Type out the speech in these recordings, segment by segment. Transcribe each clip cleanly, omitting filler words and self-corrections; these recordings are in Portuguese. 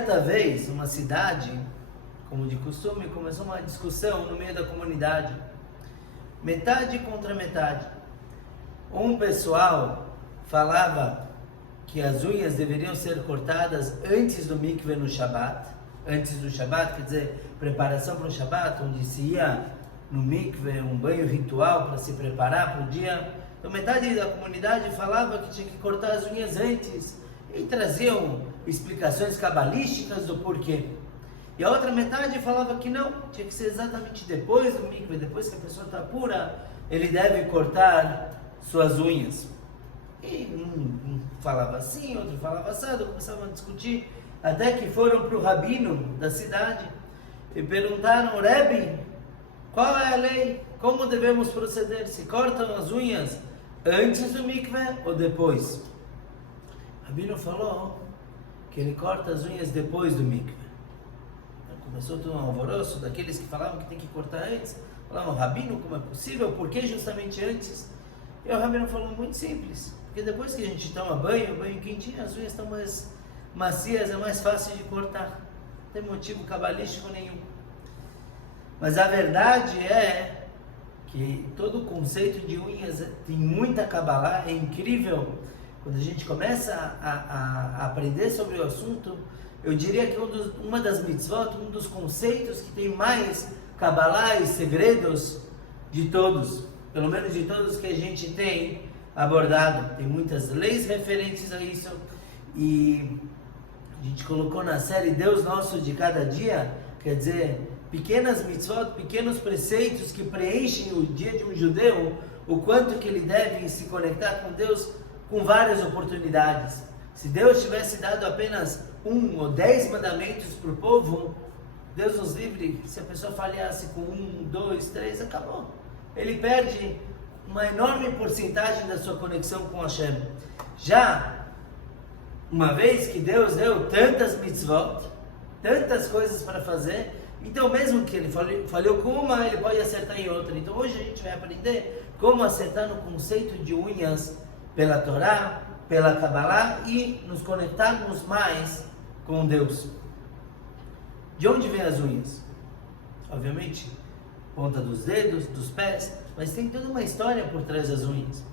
Certa vez, numa cidade, como de costume, começou uma discussão no meio da comunidade. Metade contra metade. Um pessoal falava que as unhas deveriam ser cortadas antes do mikve no Shabat. Antes do Shabat, quer dizer, preparação para o Shabat, onde se ia no mikve, um banho ritual para se preparar para o dia. Então metade da comunidade falava que tinha que cortar as unhas antes e traziam explicações cabalísticas do porquê. E a outra metade falava que não, tinha que ser exatamente depois do mikve, depois que a pessoa está pura, ele deve cortar suas unhas. E um falava assim, outro falava assado, começavam a discutir, até que foram para o rabino da cidade e perguntaram: Rebbe, qual é a lei? Como devemos proceder? Se cortam as unhas antes do mikve ou depois? O rabino falou que ele corta as unhas depois do mikve. Então começou todo um alvoroço daqueles que falavam que tem que cortar antes. Falavam: Rabino, como é possível? Por que justamente antes? E o rabino falou: muito simples, porque depois que a gente toma banho quentinho, as unhas estão mais macias, é mais fácil de cortar. Não tem motivo cabalístico nenhum. Mas a verdade é que todo o conceito de unhas tem muita cabalá, é incrível. Quando a gente começa a aprender sobre o assunto, eu diria que uma das mitzvot, um dos conceitos que tem mais cabalá e segredos de todos, pelo menos de todos que a gente tem abordado. Tem muitas leis referentes a isso, e a gente colocou na série Deus Nosso de Cada Dia, quer dizer, pequenas mitzvot, pequenos preceitos que preenchem o dia de um judeu, o quanto que ele deve se conectar com Deus com várias oportunidades. Se Deus tivesse dado apenas 1 ou 10 mandamentos para o povo, Deus nos livre, se a pessoa falhasse com 1, 2, 3, acabou. Ele perde uma enorme porcentagem da sua conexão com Hashem. Já, uma vez que Deus deu tantas mitzvot, tantas coisas para fazer, então mesmo que ele falhou com uma, ele pode acertar em outra. Então hoje a gente vai aprender como acertar no conceito de unhas pela Torá, pela Kabbalah, e nos conectarmos mais com Deus. De onde vêm as unhas? Obviamente, ponta dos dedos, dos pés, mas tem toda uma história por trás das unhas.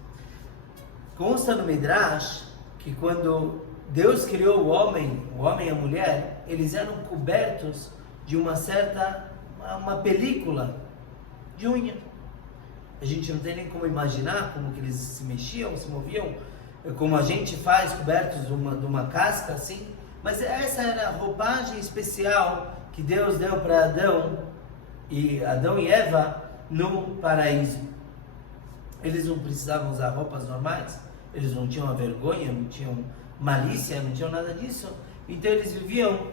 Consta no Midrash que quando Deus criou o homem e a mulher, eles eram cobertos de uma película de unha. A gente não tem nem como imaginar como que eles se mexiam, se moviam, como a gente faz, cobertos de uma casca assim. Mas essa era a roupagem especial que Deus deu para Adão e Eva no paraíso. Eles não precisavam usar roupas normais, eles não tinham a vergonha, não tinham malícia, não tinham nada disso. Então eles viviam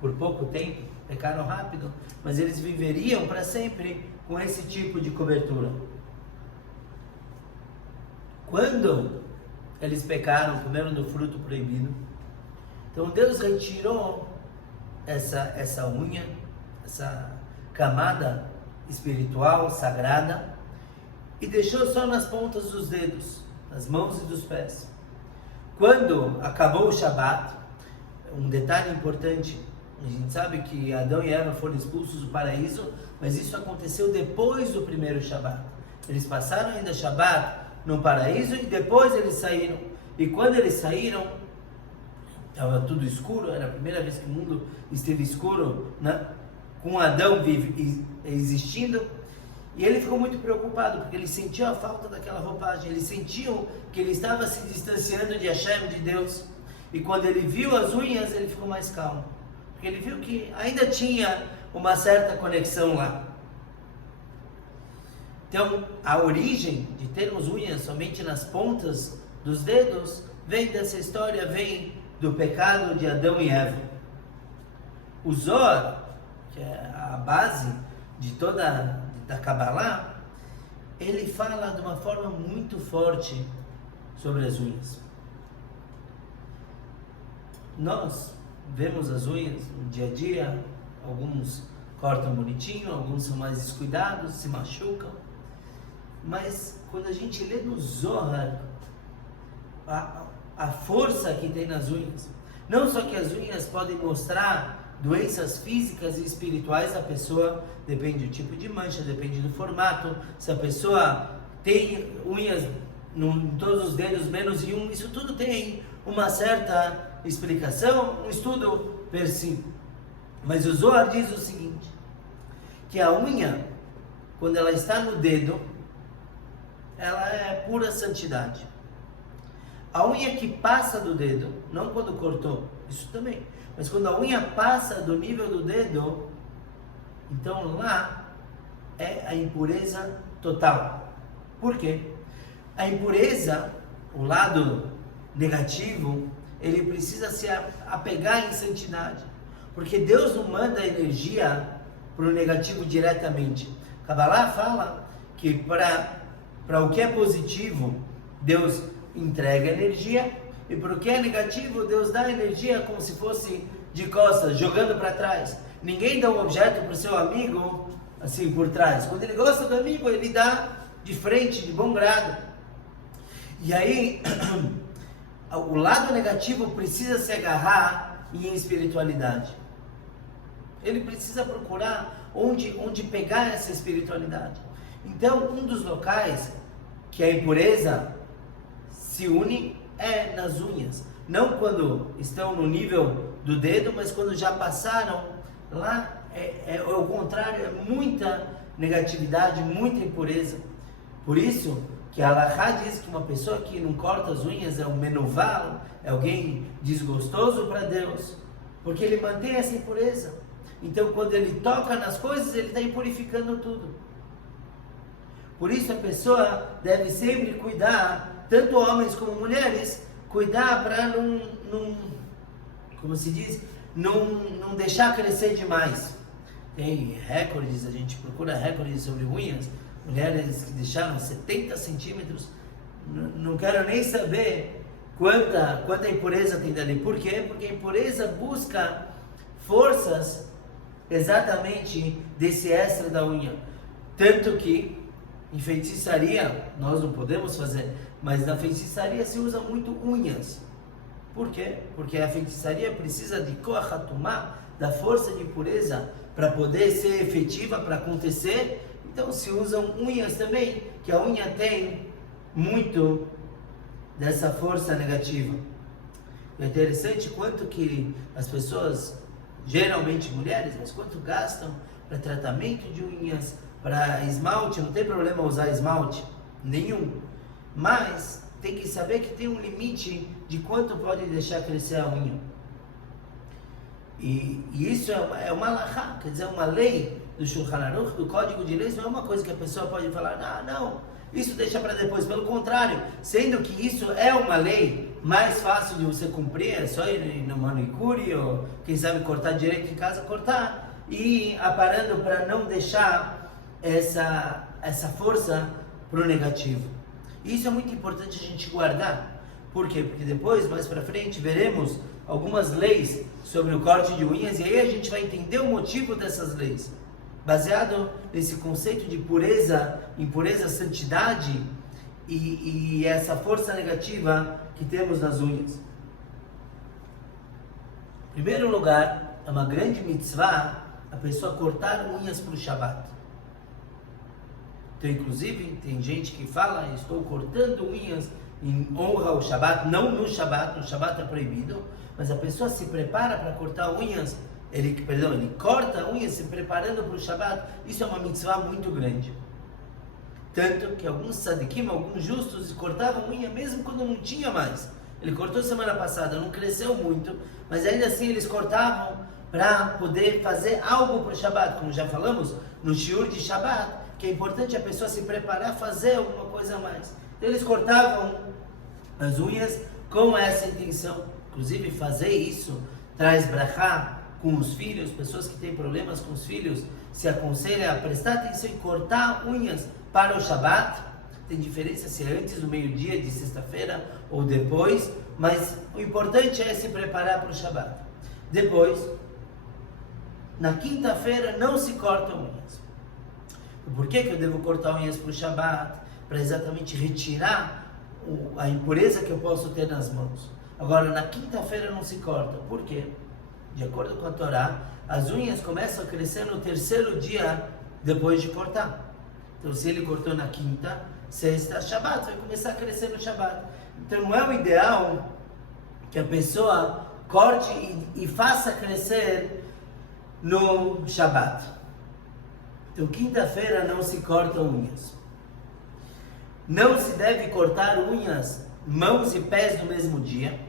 por pouco tempo, pecaram rápido, mas eles viveriam para sempre com esse tipo de cobertura. Quando eles pecaram, comeram do fruto proibido, então Deus retirou essa unha, essa camada espiritual, sagrada, e deixou só nas pontas dos dedos, nas mãos e dos pés. Quando acabou o Shabat, um detalhe importante, a gente sabe que Adão e Eva foram expulsos do paraíso, mas isso aconteceu depois do primeiro Shabat. Eles passaram ainda Shabat no paraíso e depois eles saíram. E quando eles saíram, estava tudo escuro, era a primeira vez que o mundo esteve escuro, né? Com Adão existindo. E ele ficou muito preocupado, porque ele sentiu a falta daquela roupagem, ele sentiu que ele estava se distanciando de Hashem, de Deus. E quando ele viu as unhas, ele ficou mais calmo, porque ele viu que ainda tinha uma certa conexão lá. Então, a origem de termos unhas somente nas pontas dos dedos vem dessa história, vem do pecado de Adão e Eva. O Zohar, que é a base de toda da Kabbalah, ele fala de uma forma muito forte sobre as unhas. Nós vemos as unhas no dia a dia, alguns cortam bonitinho, alguns são mais descuidados, se machucam, mas quando a gente lê no Zohar a força que tem nas unhas, Não só que as unhas podem mostrar doenças físicas e espirituais da pessoa, depende do tipo de mancha, depende do formato, se a pessoa tem unhas em todos os dedos, menos em um, isso tudo tem uma certa explicação, um estudo per si. Mas o Zohar diz o seguinte, que a unha, quando ela está no dedo, ela é pura santidade. A unha que passa do dedo, não quando cortou, isso também, mas quando a unha passa do nível do dedo, então lá é a impureza total. Por quê? A impureza, o lado negativo, ele precisa se apegar em santidade, porque Deus não manda energia para o negativo diretamente. Kabbalah fala que para o que é positivo, Deus entrega energia, e para o que é negativo, Deus dá energia como se fosse de costas, jogando para trás. Ninguém dá um objeto para o seu amigo assim por trás. Quando ele gosta do amigo, ele dá de frente, de bom grado. E aí, o lado negativo precisa se agarrar em espiritualidade. Ele precisa procurar onde pegar essa espiritualidade. Então, um dos locais que a impureza se une é nas unhas. Não quando estão no nível do dedo, mas quando já passaram, lá é o contrário, é muita negatividade, muita impureza. Por isso que a Halachá diz que uma pessoa que não corta as unhas é um menoval, é alguém desgostoso para Deus, porque ele mantém essa impureza. Então, quando ele toca nas coisas, ele está impurificando tudo. Por isso a pessoa deve sempre cuidar, tanto homens como mulheres, cuidar para não, como se diz, não deixar crescer demais. Tem recordes, a gente procura recordes sobre unhas, mulheres que deixaram 70 centímetros, não quero nem saber quanta impureza tem dali. Por quê? Porque a impureza busca forças exatamente desse extra da unha. Tanto que em feitiçaria, nós não podemos fazer, mas na feitiçaria se usa muito unhas. Por quê? Porque a feitiçaria precisa de koach hatumá, da força de impureza, para poder ser efetiva, para acontecer. Então se usam unhas também, que a unha tem muito dessa força negativa. É interessante quanto que as pessoas, geralmente mulheres, mas quanto gastam para tratamento de unhas, para esmalte. Não tem problema usar esmalte nenhum, mas tem que saber que tem um limite de quanto pode deixar crescer a unha. E isso é uma halachá, quer dizer, uma lei do Shulchan Aruch, do Código de Leis. Não é uma coisa que a pessoa pode falar, não, isso deixa para depois. Pelo contrário, sendo que isso é uma lei mais fácil de você cumprir, é só ir no manicure, ou quem sabe cortar direito em casa, cortar, e aparando para não deixar essa força para o negativo. Isso é muito importante a gente guardar. Por quê? Porque depois, mais para frente, veremos algumas leis sobre o corte de unhas, e aí a gente vai entender o motivo dessas leis, baseado nesse conceito de pureza, impureza, santidade e essa força negativa que temos nas unhas. Em primeiro lugar, é uma grande mitzvah a pessoa cortar unhas para o Shabat. Então, inclusive, tem gente que fala, estou cortando unhas em honra ao Shabat, não no Shabat é proibido, mas a pessoa se prepara para cortar unhas, ele corta unhas se preparando para o Shabat. Isso é uma mitzvah muito grande. Tanto que alguns tzadikim, alguns justos, cortavam unha mesmo quando não tinha mais. Ele cortou semana passada, não cresceu muito, mas ainda assim eles cortavam para poder fazer algo para o Shabat. Como já falamos no shiur de Shabat, que é importante a pessoa se preparar, fazer alguma coisa a mais. Então eles cortavam as unhas com essa intenção. Inclusive fazer isso traz brachá com os filhos. Pessoas que têm problemas com os filhos se aconselha a prestar atenção em cortar unhas para o Shabat. Tem diferença se é antes do meio-dia de sexta-feira ou depois, mas o importante é se preparar para o Shabat. Depois, na quinta-feira não se cortam unhas. Por que eu devo cortar unhas para o Shabat? Para exatamente retirar a impureza que eu posso ter nas mãos. Agora, na quinta-feira não se corta. Por quê? De acordo com a Torá, as unhas começam a crescer no terceiro dia depois de cortar. Então, se ele cortou na quinta, sexta, Shabbat, vai começar a crescer no Shabbat. Então, não é o ideal que a pessoa corte e faça crescer no Shabbat. Então, quinta-feira não se cortam unhas. Não se deve cortar unhas, mãos e pés no mesmo dia.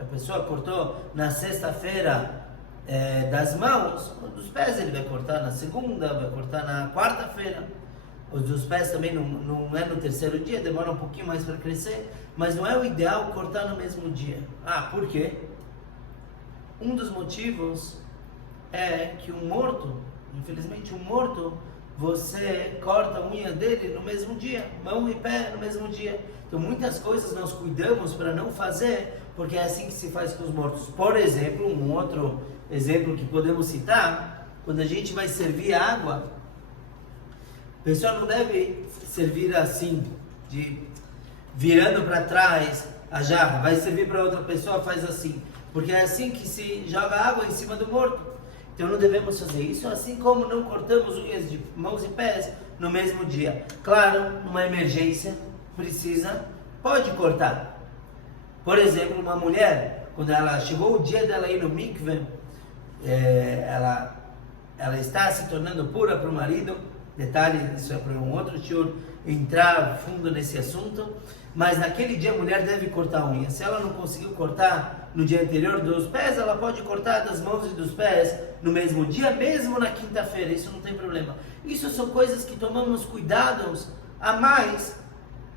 A pessoa cortou na sexta-feira das mãos, dos pés ele vai cortar na segunda, vai cortar na quarta-feira. Os dos pés também não é no terceiro dia, demora um pouquinho mais para crescer, mas não é o ideal cortar no mesmo dia. Por quê? Um dos motivos é que um morto, infelizmente um morto, você corta a unha dele no mesmo dia, mão e pé no mesmo dia. Então muitas coisas nós cuidamos para não fazer, porque é assim que se faz com os mortos. Por exemplo, um outro exemplo que podemos citar, quando a gente vai servir água, a pessoa não deve servir assim, virando para trás a jarra, vai servir para outra pessoa, faz assim, porque é assim que se joga água em cima do morto. Então não devemos fazer isso, assim como não cortamos unhas de mãos e pés no mesmo dia. Claro, numa emergência, pode cortar. Por exemplo, uma mulher, quando ela chegou o dia dela ir no mikve, ela está se tornando pura para o marido. Detalhe, isso é para um outro shiur entrar fundo nesse assunto. Mas naquele dia a mulher deve cortar a unha. Se ela não conseguiu cortar no dia anterior dos pés, ela pode cortar das mãos e dos pés no mesmo dia, mesmo na quinta-feira. Isso não tem problema. Isso são coisas que tomamos cuidados a mais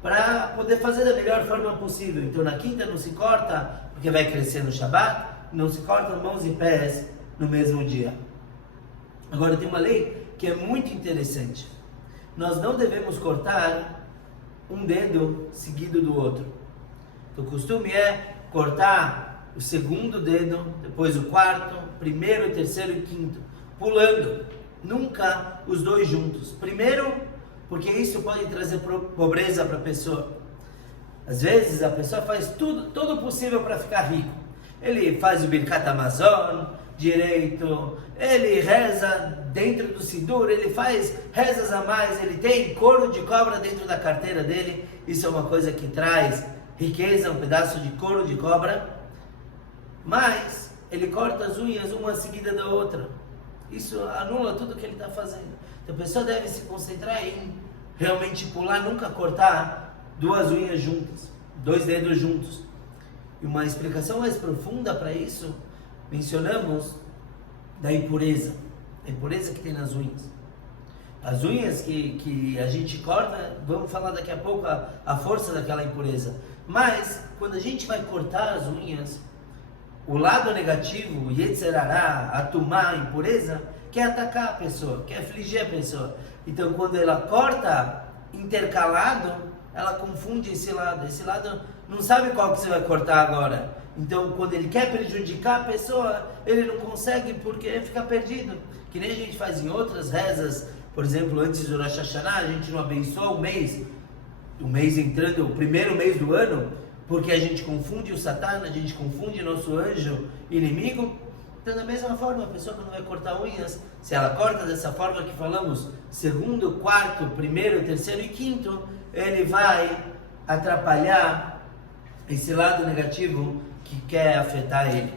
para poder fazer da melhor forma possível. Então na quinta não se corta, porque vai crescer no Shabbat, não se corta mãos e pés no mesmo dia. Agora tem uma lei que é muito interessante. Nós não devemos cortar um dedo seguido do outro. O costume é cortar o segundo dedo, depois o quarto, primeiro, terceiro e quinto, pulando, nunca os dois juntos. Primeiro, porque isso pode trazer pobreza para a pessoa. Às vezes a pessoa faz todo o possível para ficar rico. Ele faz o Birkat Hamazon direito, ele reza dentro do Sidur, ele faz rezas a mais, ele tem couro de cobra dentro da carteira dele. Isso é uma coisa que traz riqueza, um pedaço de couro de cobra. Mas ele corta as unhas uma seguida da outra. Isso anula tudo que ele está fazendo. Então a pessoa deve se concentrar em realmente pular, nunca cortar duas unhas juntas, dois dedos juntos. E uma explicação mais profunda para isso, mencionamos da impureza, a impureza que tem nas unhas. As unhas que a gente corta, vamos falar daqui a pouco a força daquela impureza. Mas quando a gente vai cortar as unhas, o lado negativo, o Yetzer Hará, a Tumá, a impureza, quer atacar a pessoa, quer afligir a pessoa. Então quando ela corta intercalado, ela confunde esse lado não sabe qual que você vai cortar agora. Então quando ele quer prejudicar a pessoa, ele não consegue porque fica perdido. Que nem a gente faz em outras rezas, por exemplo, antes do Rosh Hashanah, a gente não abençoa o mês entrando, o primeiro mês do ano, porque a gente confunde o Satã, a gente confunde nosso anjo inimigo. Então da mesma forma, a pessoa quando vai cortar unhas, se ela corta dessa forma que falamos, segundo, quarto, primeiro, terceiro e quinto, ele vai atrapalhar esse lado negativo que quer afetar ele.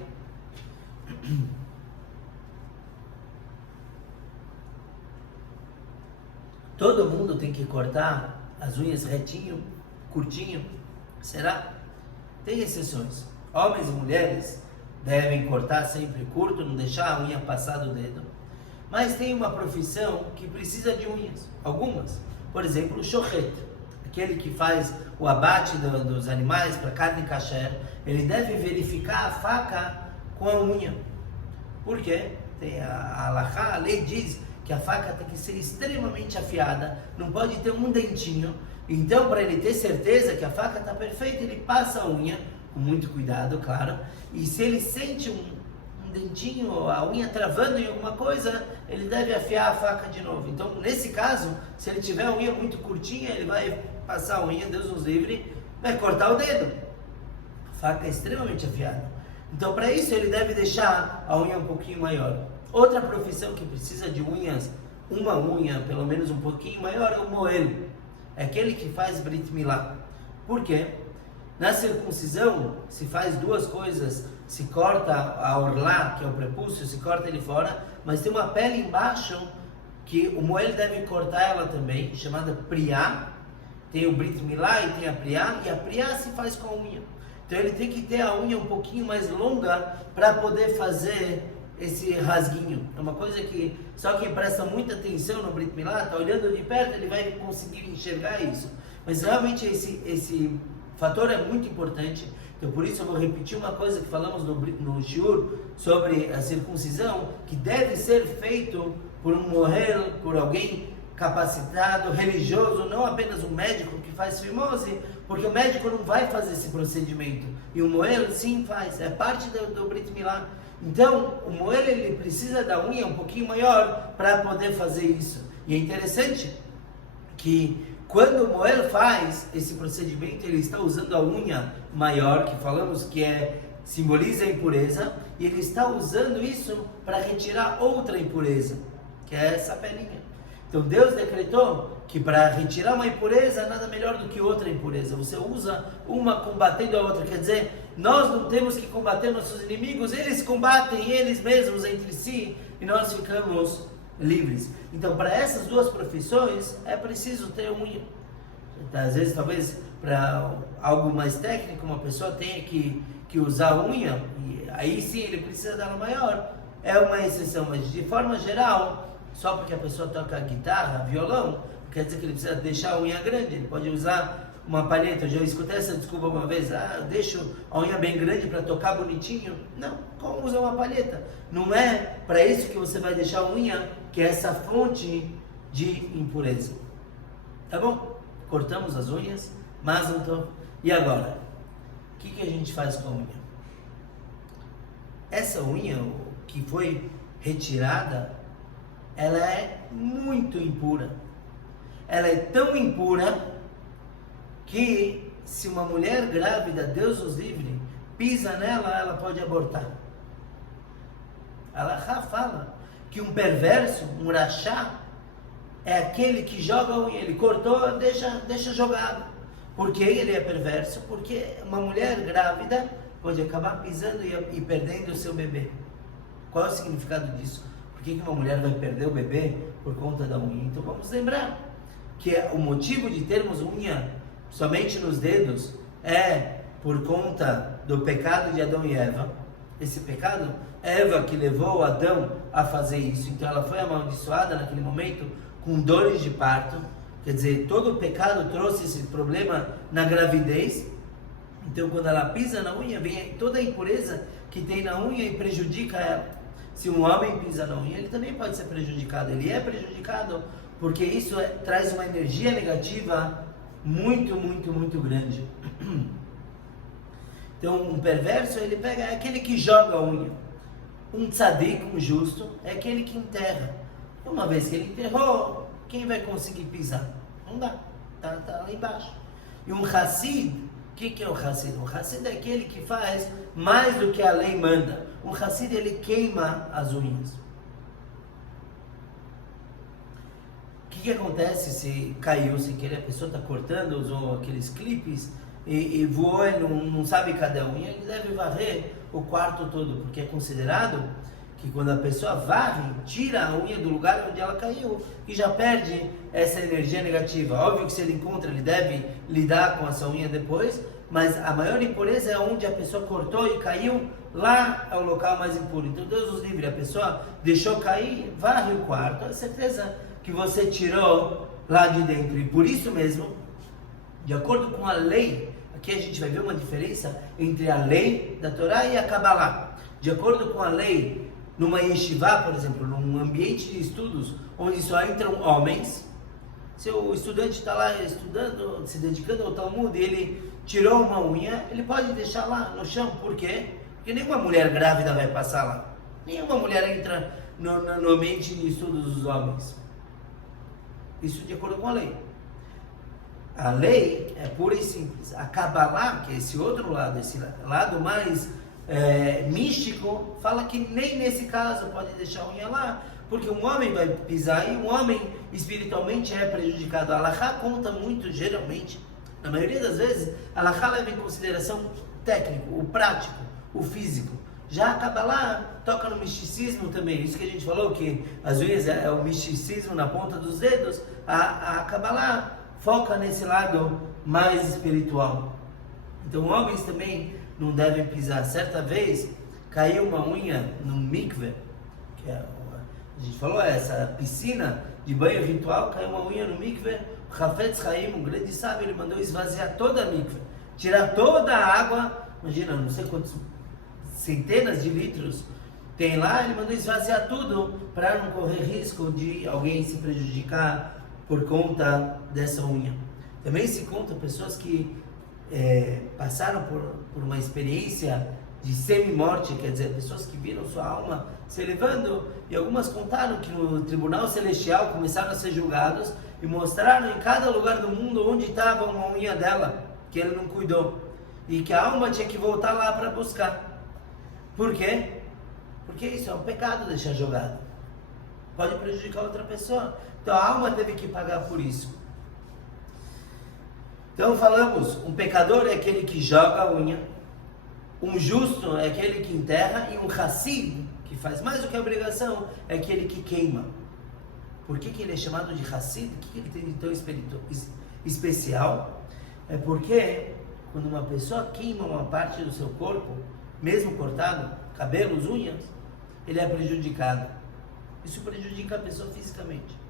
Todo mundo tem que cortar as unhas retinho, curtinho? Será? Tem exceções. Homens e mulheres devem cortar sempre curto, não deixar a unha passar do dedo. Mas tem uma profissão que precisa de unhas. Algumas. Por exemplo, o shochet, aquele que faz o abate dos animais para carne kasher, ele deve verificar a faca com a unha. Por quê? Tem a halachá, a lei diz que a faca tem que ser extremamente afiada, não pode ter um dentinho. Então, para ele ter certeza que a faca está perfeita, ele passa a unha, com muito cuidado, claro. E se ele sente um dentinho, a unha travando em alguma coisa, ele deve afiar a faca de novo. Então, nesse caso, se ele tiver a unha muito curtinha, ele vai passar a unha, Deus nos livre, vai cortar o dedo. faca extremamente afiada. Então, para isso, ele deve deixar a unha um pouquinho maior. Outra profissão que precisa de unhas, uma unha pelo menos um pouquinho maior, é o moel. É aquele que faz Brit Milá. Por quê? Na circuncisão se faz duas coisas. Se corta a orlá, que é o prepúcio, se corta ele fora, mas tem uma pele embaixo que o moel deve cortar ela também, chamada priá. Tem o Brit Milá e tem a priá se faz com a unha. Então ele tem que ter a unha um pouquinho mais longa para poder fazer esse rasguinho. É uma coisa que só quem presta muita atenção no Brit Milá, está olhando de perto, ele vai conseguir enxergar isso. Mas realmente esse fator é muito importante. Então por isso eu vou repetir uma coisa que falamos no shiur sobre a circuncisão, que deve ser feito por um mohel, por alguém capacitado, religioso, não apenas um médico que faz fimose, porque o médico não vai fazer esse procedimento. E o mohel sim faz, é parte do Brit Milá. Então, o moel ele precisa da unha um pouquinho maior para poder fazer isso. E é interessante que quando o moel faz esse procedimento, ele está usando a unha maior, que falamos que simboliza a impureza, e ele está usando isso para retirar outra impureza, que é essa pelinha. Então Deus decretou que para retirar uma impureza, nada melhor do que outra impureza. Você usa uma combatendo a outra, quer dizer, nós não temos que combater nossos inimigos, eles combatem eles mesmos entre si e nós ficamos livres. Então, para essas duas profissões, é preciso ter unha. Às vezes, talvez, para algo mais técnico, uma pessoa tenha que usar unha, e aí sim ele precisa dela maior. É uma exceção, mas de forma geral, só porque a pessoa toca guitarra, violão, quer dizer que ele precisa deixar a unha grande. Ele pode usar uma palheta. Eu já escutei essa desculpa uma vez, eu deixo a unha bem grande para tocar bonitinho. Não, como usar uma palheta? Não é para isso que você vai deixar a unha, que é essa fonte de impureza. Tá bom? Cortamos as unhas, mas então, e agora? O que a gente faz com a unha? Essa unha que foi retirada, ela é muito impura. Ela é tão impura que se uma mulher grávida, Deus os livre, pisa nela, ela pode abortar. Alahá fala que um perverso, um rachá, é aquele que joga a unha, ele cortou, deixa jogado. Por que ele é perverso? Porque uma mulher grávida pode acabar pisando e perdendo o seu bebê. Qual é o significado disso? Por que uma mulher vai perder o bebê por conta da unha? Então vamos lembrar que o motivo de termos unha somente nos dedos é por conta do pecado de Adão e Eva. Esse pecado, Eva que levou Adão a fazer isso, então ela foi amaldiçoada naquele momento com dores de parto. Quer dizer, todo o pecado trouxe esse problema na gravidez. Então quando ela pisa na unha, vem toda a impureza que tem na unha e prejudica ela. Se um homem pisa na unha, ele também pode ser prejudicado. Ele é prejudicado porque isso traz uma energia negativa muito, muito, muito grande. Então um perverso, ele pega, é aquele que joga a unha. Um tzadik, um justo, é aquele que enterra. Uma vez que ele enterrou, quem vai conseguir pisar? Não dá, tá lá embaixo. E um Hassid, o que é o Hassid? O Hassid é aquele que faz mais do que a lei manda. Um Hassid, ele queima as unhas. O que acontece se caiu sem querer? A pessoa está cortando, usou aqueles clipes e voou e não sabe cadê a unha. Ele deve varrer o quarto todo, porque é considerado que quando a pessoa varre, tira a unha do lugar onde ela caiu e já perde essa energia negativa. Óbvio que se ele encontra, ele deve lidar com essa unha depois, mas a maior impureza é onde a pessoa cortou e caiu, lá é o local mais impuro. Então Deus nos livre, a pessoa deixou cair, varre o quarto, é certeza que você tirou lá de dentro. E por isso mesmo, de acordo com a lei, aqui a gente vai ver uma diferença entre a lei da Torá e a Kabbalah. De acordo com a lei, numa yeshiva, por exemplo, num ambiente de estudos onde só entram homens, se o estudante está lá estudando, se dedicando ao Talmud, e ele tirou uma unha, ele pode deixar lá no chão. Por quê? Porque nenhuma mulher grávida vai passar lá. Nenhuma mulher entra no ambiente de estudos dos homens. Isso de acordo com a lei. A lei é pura e simples. A Kabbalah, que é esse outro lado, esse lado mais místico, fala que nem nesse caso pode deixar a unha lá, porque um homem vai pisar e um homem espiritualmente é prejudicado. A Halakha conta muito, geralmente, na maioria das vezes, a Halakha leva em consideração o técnico, o prático, o físico. Já a Kabbalah toca no misticismo também, isso que a gente falou, que as unhas é o misticismo na ponta dos dedos, a Kabbalah foca nesse lado mais espiritual. Então homens também não devem pisar. Certa vez caiu uma unha no mikveh, que a gente falou, essa piscina de banho ritual, caiu uma unha no mikveh. O Hafetz Haim, um grande sábio, ele mandou esvaziar toda a mikveh, tirar toda a água, imagina, não sei quantos centenas de litros tem lá, ele mandou esvaziar tudo para não correr risco de alguém se prejudicar por conta dessa unha. Também se conta pessoas que passaram por uma experiência de semi-morte, quer dizer, pessoas que viram sua alma se elevando, e algumas contaram que no tribunal celestial começaram a ser julgados e mostraram em cada lugar do mundo onde estava uma unha dela, que ele não cuidou, e que a alma tinha que voltar lá para buscar. Por quê? Porque isso é um pecado deixar jogado. Pode prejudicar outra pessoa. Então a alma teve que pagar por isso. Então falamos, um pecador é aquele que joga a unha, um justo é aquele que enterra, e um Hassid, que faz mais do que a obrigação, é aquele que queima. Por que ele é chamado de Hassid? O que ele tem de tão especial? É porque quando uma pessoa queima uma parte do seu corpo, mesmo cortado, cabelos, unhas, ele é prejudicado. Isso prejudica a pessoa fisicamente.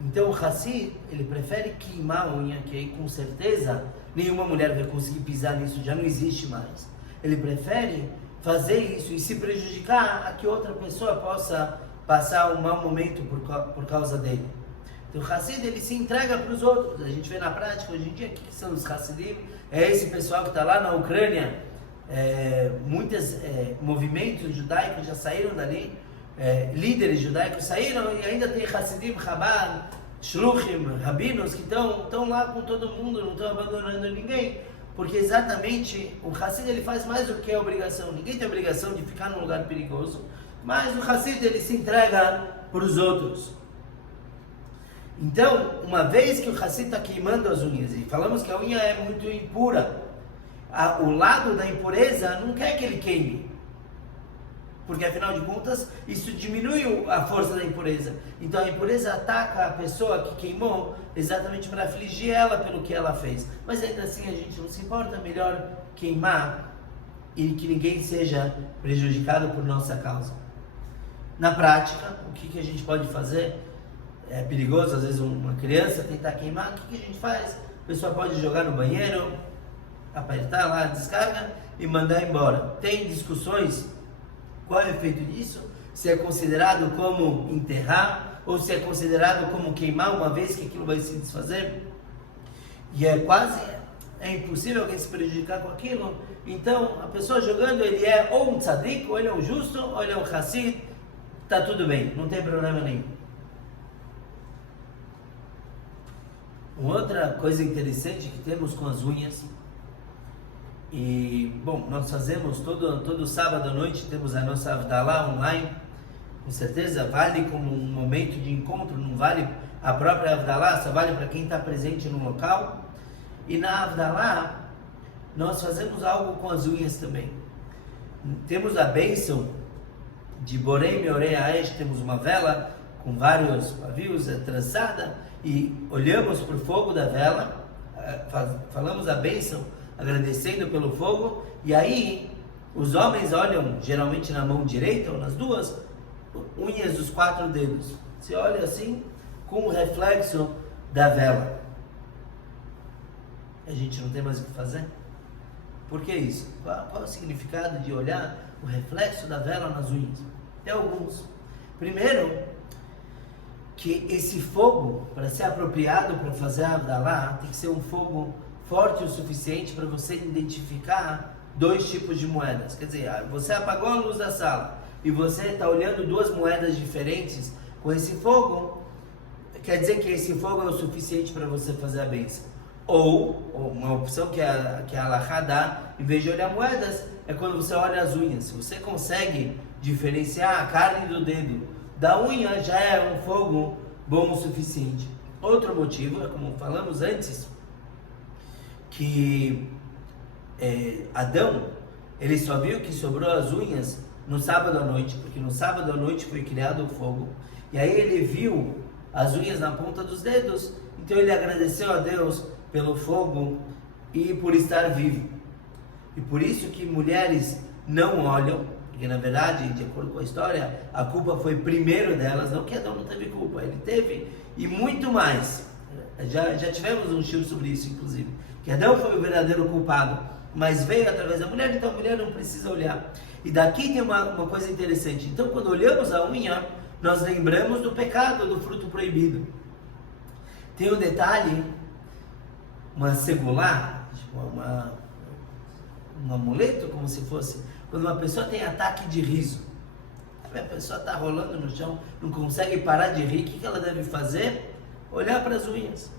Então o Hassid, ele prefere queimar a unha, que aí com certeza nenhuma mulher vai conseguir pisar nisso, já não existe mais. Ele prefere fazer isso e se prejudicar a que outra pessoa possa passar um mau momento por causa dele. Então o Hassid, ele se entrega para os outros. A gente vê na prática hoje em dia, o que são os Hassidim? É esse pessoal que está lá na Ucrânia. Muitos movimentos judaicos já saíram dali, líderes judaicos saíram, e ainda tem Hassidim, Chabad, Shluchim, rabinos que estão lá com todo mundo, não estão abandonando ninguém, porque exatamente o Hassid, ele faz mais do que a obrigação. Ninguém tem a obrigação de ficar num lugar perigoso, mas o Hassid, ele se entrega para os outros. Então, uma vez que o Hassid está queimando as unhas, e falamos que a unha é muito impura, o lado da impureza não quer que ele queime, porque afinal de contas isso diminui a força da impureza. Então a impureza ataca a pessoa que queimou exatamente para afligir ela pelo que ela fez. Mas ainda assim a gente não se importa, melhor queimar e que ninguém seja prejudicado por nossa causa. Na prática, o que a gente pode fazer? É perigoso às vezes uma criança tentar queimar. O que a gente faz? A pessoa pode jogar no banheiro, apertar lá a descarga e mandar embora. Tem discussões qual é o efeito disso, se é considerado como enterrar ou se é considerado como queimar, uma vez que aquilo vai se desfazer, e é impossível alguém se prejudicar com aquilo. Então a pessoa jogando, ele é ou um tzadik, ou ele é um justo, ou ele é um Hassid, está tudo bem, não tem problema nenhum. Uma outra coisa interessante que temos com as unhas, e bom, nós fazemos todo sábado à noite, temos a nossa Havdalah online, com certeza vale como um momento de encontro, não vale a própria Havdalah, só vale para quem está presente no local. E na Havdalah nós fazemos algo com as unhas também. Temos a bênção de Borei Meorei Aesh, temos uma vela com vários pavios, trançada, e olhamos para o fogo da vela, falamos a bênção, agradecendo pelo fogo, e aí os homens olham geralmente na mão direita ou nas duas unhas dos 4 dedos. Você olha assim com o reflexo da vela. A gente não tem mais o que fazer? Por que isso? Qual é o significado de olhar o reflexo da vela nas unhas? Tem alguns. Primeiro, que esse fogo, para ser apropriado para fazer a Havdalah, tem que ser um fogo forte o suficiente para você identificar 2 tipos de moedas. Quer dizer, você apagou a luz da sala e você está olhando 2 moedas diferentes com esse fogo, quer dizer que esse fogo é o suficiente para você fazer a bênção. Ou uma opção que a Halachá dá, em vez de olhar moedas, é quando você olha as unhas. Se você consegue diferenciar a carne do dedo da unha, já é um fogo bom o suficiente. Outro motivo, é como falamos antes, que Adão, ele só viu que sobrou as unhas no sábado à noite, porque no sábado à noite foi criado o fogo, e aí ele viu as unhas na ponta dos dedos, então ele agradeceu a Deus pelo fogo e por estar vivo. E por isso que mulheres não olham, porque na verdade, de acordo com a história, a culpa foi primeiro delas, não que Adão não teve culpa, ele teve, e muito mais. Já tivemos um show sobre isso, inclusive, que Adão foi o verdadeiro culpado, mas veio através da mulher, então a mulher não precisa olhar. E daqui tem uma coisa interessante. Então, quando olhamos a unha, nós lembramos do pecado, do fruto proibido. Tem um detalhe, uma segulá, um amuleto, como se fosse, quando uma pessoa tem ataque de riso. A pessoa está rolando no chão, não consegue parar de rir, o que ela deve fazer? Olhar para as unhas.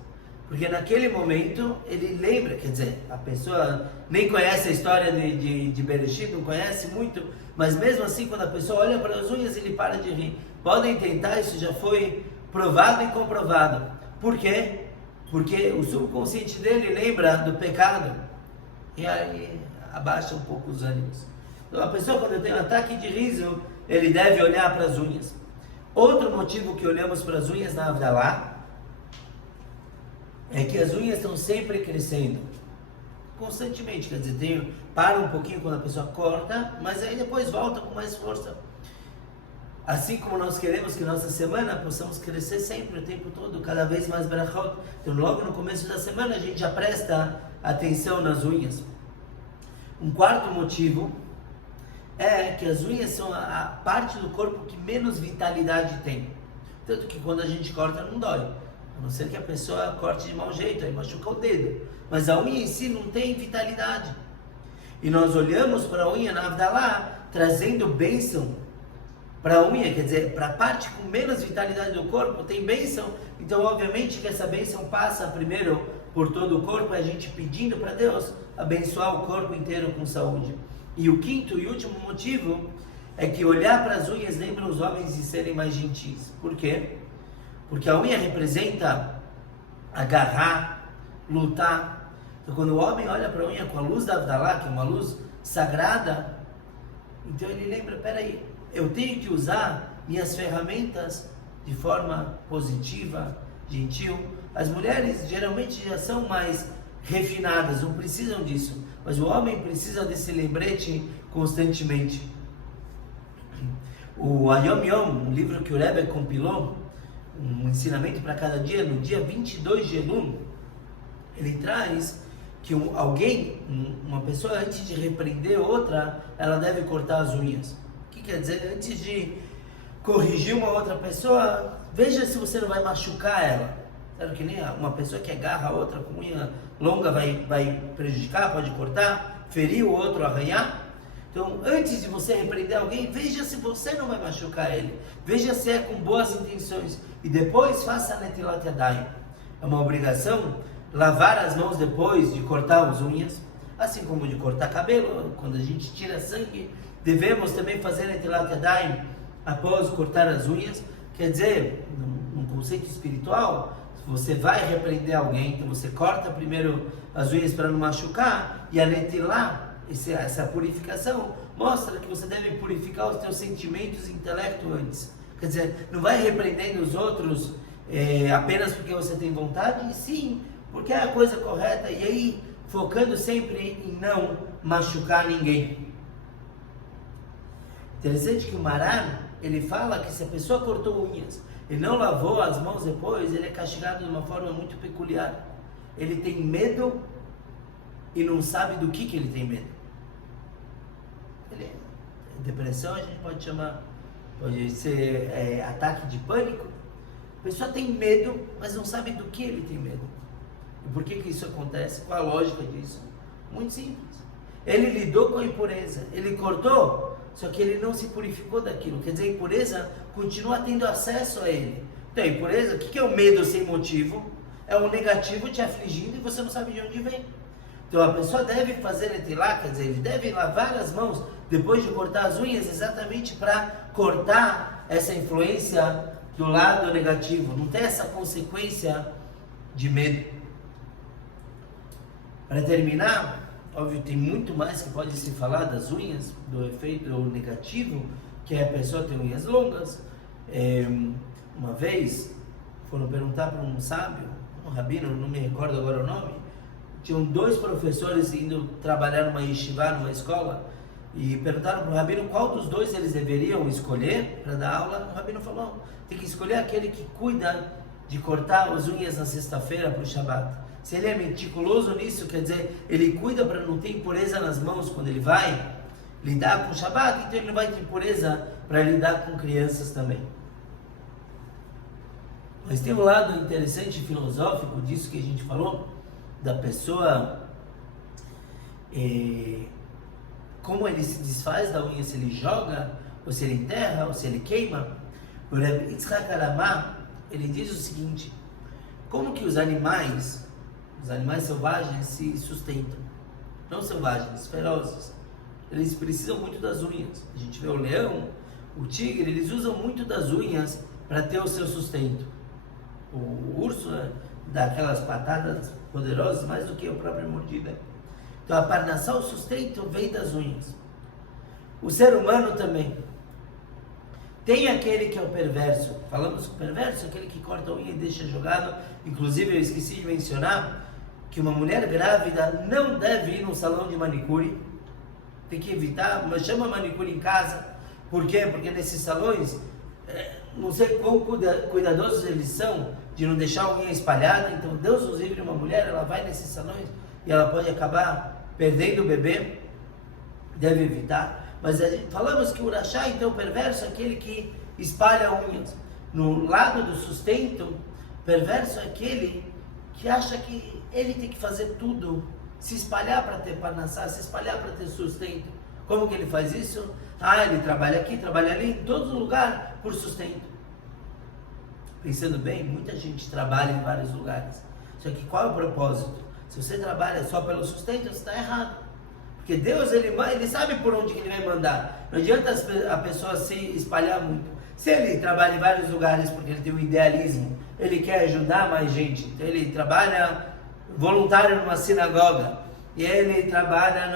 Porque naquele momento ele lembra, quer dizer, a pessoa nem conhece a história de Bereshit, não conhece muito, mas mesmo assim, quando a pessoa olha para as unhas, ele para de rir. Podem tentar, isso já foi provado e comprovado. Por quê? Porque o subconsciente dele lembra do pecado e aí abaixa um pouco os ânimos. Então a pessoa, quando tem um ataque de riso, ele deve olhar para as unhas. Outro motivo que olhamos para as unhas na Havdalah é que as unhas estão sempre crescendo, constantemente, quer dizer, para um pouquinho quando a pessoa corta, mas aí depois volta com mais força. Assim como nós queremos que nossa semana possamos crescer sempre, o tempo todo, cada vez mais brachot. Então logo no começo da semana a gente já presta atenção nas unhas. Um quarto motivo é que as unhas são a parte do corpo que menos vitalidade tem. Tanto que quando a gente corta não dói. A não ser que a pessoa corte de mau jeito, aí machuca o dedo. Mas a unha em si não tem vitalidade. E nós olhamos para a unha na Havdalah, trazendo bênção para a unha, quer dizer, para a parte com menos vitalidade do corpo, tem bênção. Então, obviamente, que essa bênção passa primeiro por todo o corpo, a gente pedindo para Deus abençoar o corpo inteiro com saúde. E o quinto e último motivo é que olhar para as unhas lembra os homens de serem mais gentis. Por quê? Porque a unha representa agarrar, lutar. Então, quando o homem olha para a unha com a luz da Havdalah, que é uma luz sagrada, então ele lembra, peraí, eu tenho que usar minhas ferramentas de forma positiva, gentil. As mulheres geralmente já são mais refinadas, não precisam disso. Mas o homem precisa desse lembrete constantemente. O Ayom Yom, um livro que o Rebbe compilou, um ensinamento para cada dia, no dia 22 de Elul, ele traz que uma pessoa, antes de repreender outra, ela deve cortar as unhas. O que quer dizer? Antes de corrigir uma outra pessoa, veja se você não vai machucar ela. Sabe que nem uma pessoa que agarra a outra com unha longa vai prejudicar, pode cortar, ferir o outro, arranhar. Então, antes de você repreender alguém, veja se você não vai machucar ele. Veja se é com boas intenções. E depois faça a Netilat Yadayim. É uma obrigação lavar as mãos depois de cortar as unhas, assim como de cortar cabelo. Quando a gente tira sangue, devemos também fazer Netilat Yadayim após cortar as unhas. Quer dizer, num conceito espiritual, se você vai repreender alguém, então você corta primeiro as unhas para não machucar, e a Netilat, essa purificação mostra que você deve purificar os teus sentimentos e intelecto antes. Quer dizer, não vai repreendendo os outros apenas porque você tem vontade, e sim, porque é a coisa correta, e aí focando sempre em não machucar ninguém. Interessante que o Maran, ele fala que se a pessoa cortou unhas e não lavou as mãos depois, ele é castigado de uma forma muito peculiar. Ele tem medo e não sabe do que ele tem medo. Depressão a gente pode chamar, pode ser ataque de pânico. A pessoa tem medo, mas não sabe do que ele tem medo. E por que isso acontece? Qual a lógica disso? Muito simples. Ele lidou com a impureza, ele cortou, só que ele não se purificou daquilo. Quer dizer, a impureza continua tendo acesso a ele. Então, a impureza, o que é o medo sem motivo? É um negativo te afligindo e você não sabe de onde vem. Então, a pessoa deve fazer netilá, quer dizer, ele deve lavar as mãos depois de cortar as unhas, exatamente para cortar essa influência do lado negativo, não ter essa consequência de medo. Para terminar, óbvio, tem muito mais que pode se falar das unhas, do efeito negativo, que é a pessoa ter unhas longas. Uma vez, foram perguntar para um sábio, um rabino, não me recordo agora o nome, tinham 2 professores indo trabalhar numa yeshiva, numa escola, e perguntaram para o rabino qual dos 2 eles deveriam escolher para dar aula. O rabino falou, tem que escolher aquele que cuida de cortar as unhas na sexta-feira para o Shabat. Se ele é meticuloso nisso, quer dizer, ele cuida para não ter impureza nas mãos quando ele vai lidar com o Shabat, então ele não vai ter impureza para lidar com crianças também. Mas tem um lado interessante filosófico disso que a gente falou, da pessoa, como ele se desfaz da unha, se ele joga, ou se ele enterra, ou se ele queima. O Rebbe Yitzhak Aramá, ele diz o seguinte, como que os animais selvagens se sustentam? Não selvagens, ferozes. Eles precisam muito das unhas. A gente vê o leão, o tigre, eles usam muito das unhas para ter o seu sustento. O urso dá aquelas patadas poderosas mais do que a própria mordida. Então a parnassá, o sustento, vem das unhas. O ser humano também. Tem aquele que é o perverso. Falamos que o perverso é aquele que corta a unha e deixa jogado. Inclusive eu esqueci de mencionar que uma mulher grávida não deve ir no salão de manicure. Tem que evitar, mas chama manicure em casa. Por quê? Porque nesses salões, não sei quão cuidadosos eles são de não deixar a unha espalhada. Então Deus nos livre, uma mulher, ela vai nesses salões e ela pode acabar perdendo o bebê. Deve evitar. Mas falamos que o urachá, então, o perverso é aquele que espalha unhas. No lado do sustento, perverso é aquele que acha que ele tem que fazer tudo, se espalhar para ter parnassá, se espalhar para ter sustento. Como que ele faz isso? Ele trabalha aqui, trabalha ali, em todo lugar, por sustento. Pensando bem, muita gente trabalha em vários lugares. Só que qual é o propósito? Se você trabalha só pelo sustento, você está errado. Porque Deus, ele sabe por onde que ele vai mandar. Não adianta a pessoa se espalhar muito. Se ele trabalha em vários lugares porque ele tem um idealismo, ele quer ajudar mais gente, então ele trabalha voluntário numa sinagoga, e ele trabalha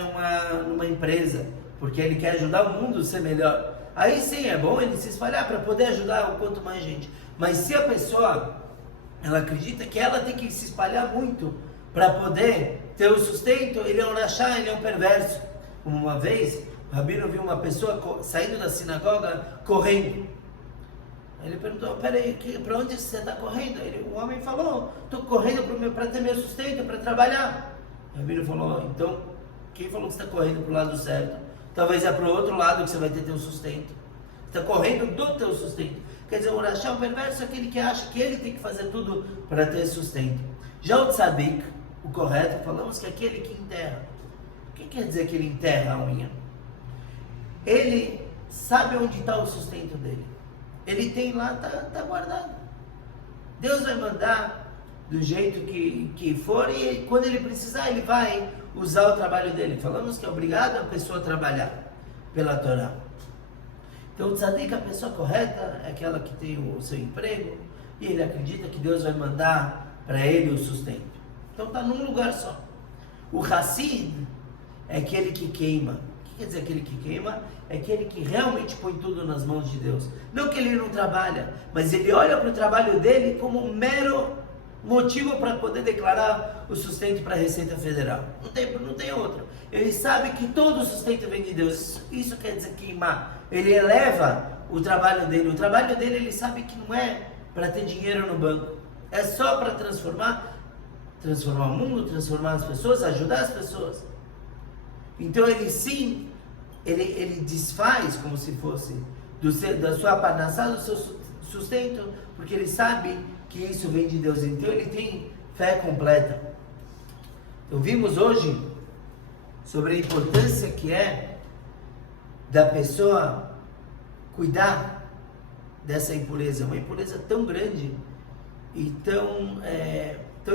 numa empresa, porque ele quer ajudar o mundo a ser melhor. Aí sim, é bom ele se espalhar para poder ajudar o quanto mais gente. Mas se a pessoa, ela acredita que ela tem que se espalhar muito para poder ter o sustento, ele é um rachá, ele é um perverso. Uma vez, o rabino viu uma pessoa saindo da sinagoga correndo. Ele perguntou, peraí, para onde você está correndo? O homem falou, estou correndo para ter meu sustento, para trabalhar. O rabino falou, então, quem falou que você está correndo para o lado certo? Talvez é para o outro lado que você vai ter teu sustento. Você está correndo do teu sustento. Quer dizer, o rachá, o perverso, é aquele que acha que ele tem que fazer tudo para ter sustento. Já o tzadik, o correto, falamos que é aquele que enterra. O que quer dizer que ele enterra a unha? Ele sabe onde está o sustento dele. Ele tem lá, está guardado. Deus vai mandar do jeito que for, e quando ele precisar, ele vai usar o trabalho dele. Falamos que é obrigado a pessoa a trabalhar pela Torá. Então o tzadik, a pessoa correta, é aquela que tem o seu emprego e ele acredita que Deus vai mandar para ele o sustento. Então está num lugar só. O Hassid é aquele que queima. O que quer dizer aquele que queima? É aquele que realmente põe tudo nas mãos de Deus. Não que ele não trabalha, mas ele olha para o trabalho dele como um mero motivo para poder declarar o sustento para a Receita Federal. Não tem outro. Ele sabe que todo o sustento vem de Deus. Isso quer dizer queimar. Ele eleva o trabalho dele. O trabalho dele, ele sabe que não é para ter dinheiro no banco. É só para transformar o mundo, transformar as pessoas, ajudar as pessoas. Então ele sim, ele desfaz como se fosse da sua parnassá, do seu sustento, porque ele sabe que isso vem de Deus. Então ele tem fé completa. Então vimos hoje sobre a importância que é da pessoa cuidar dessa impureza, uma impureza tão grande e tão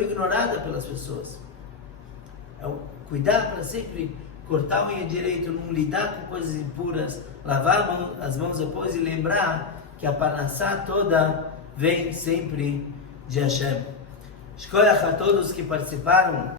ignorada pelas pessoas. Cuidar para sempre cortar a unha direito, não lidar com coisas impuras, lavar as mãos depois e lembrar que a parnassá toda vem sempre de Hashem. Shkoyach a todos que participaram.